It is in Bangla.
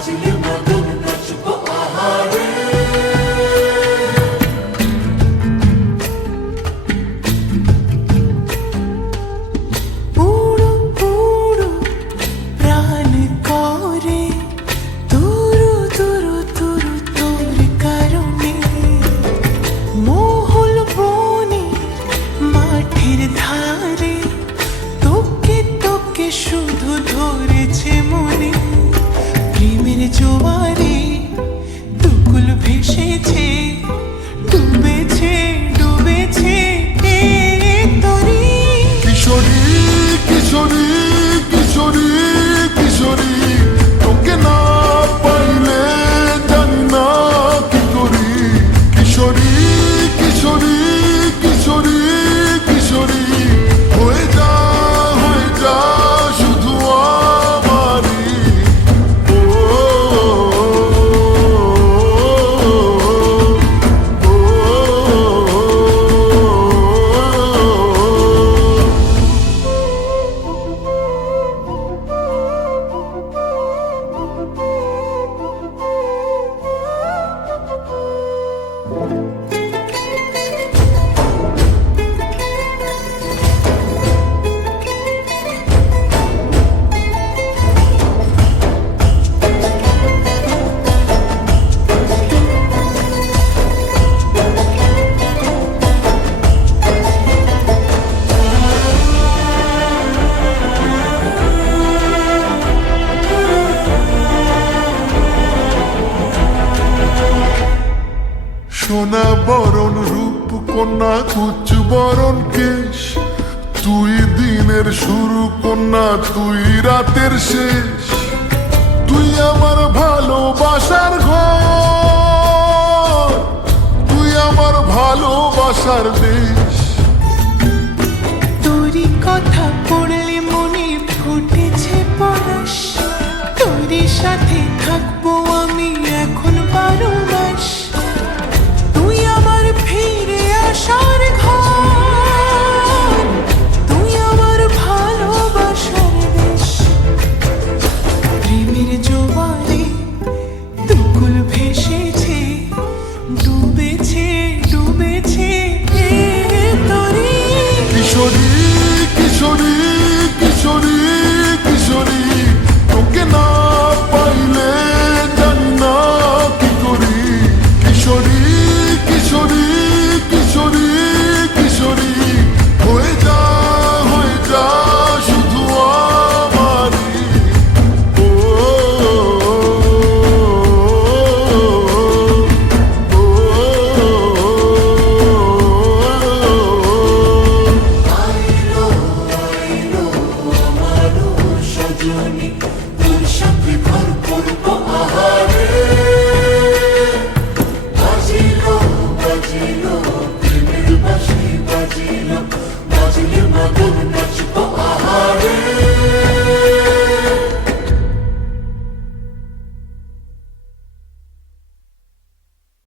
বাজলে মদন নাচবো আহারে। উড়ো উড়ো প্রাণ করে তুরু তুরু তুরু তোর কারণে, মহল বনে মাঠের ধারে তোকে তোকে শুধু ধরেছে মনে। প্রেমের জোয়ারে দুকুল ভেসেছে, ডুবেছে ডুবেছে এ তরি। কিশোরী কিশোরী কিশোরী কিশোরী, তোকে না পাইলে জানি না কি করি। কিশোরী কিশোরী কিশোরী কিশোরী, হয়ে যা শুধু আমারই। ও সোনা বরণ রূপ কন্যা কুচ বরণ কেশ, তুই দিনের শুরু কন্যা তুই রাতের শেষ। তুই আমার ভালোবাসার ঘর, তুই আমার ভালোবাসার দেশ। তোরই কথা পড়লে মনে ফুটেছে পরশ, তোরই সাথে থাকবো আমি এখন 12 মাস। তুই আমার ফিরে আসার ঘর, তুই আমার ভালোবাসার দেশ। প্রেমের জোয়ারে দুকুল ভেসেছে, ডুবেছে ডুবেছে এ তরি। কিশোরী কিশোরী কিশোরী কিশোরী, তোকে না পাইলে জানি না কি করি। কিশোরী কিশোরী কিশোরী কিশোরী, হয়ে যা শুধু আমারই। ও আইলো আইলো আমার সজনী, তোর সাথে ঘর করব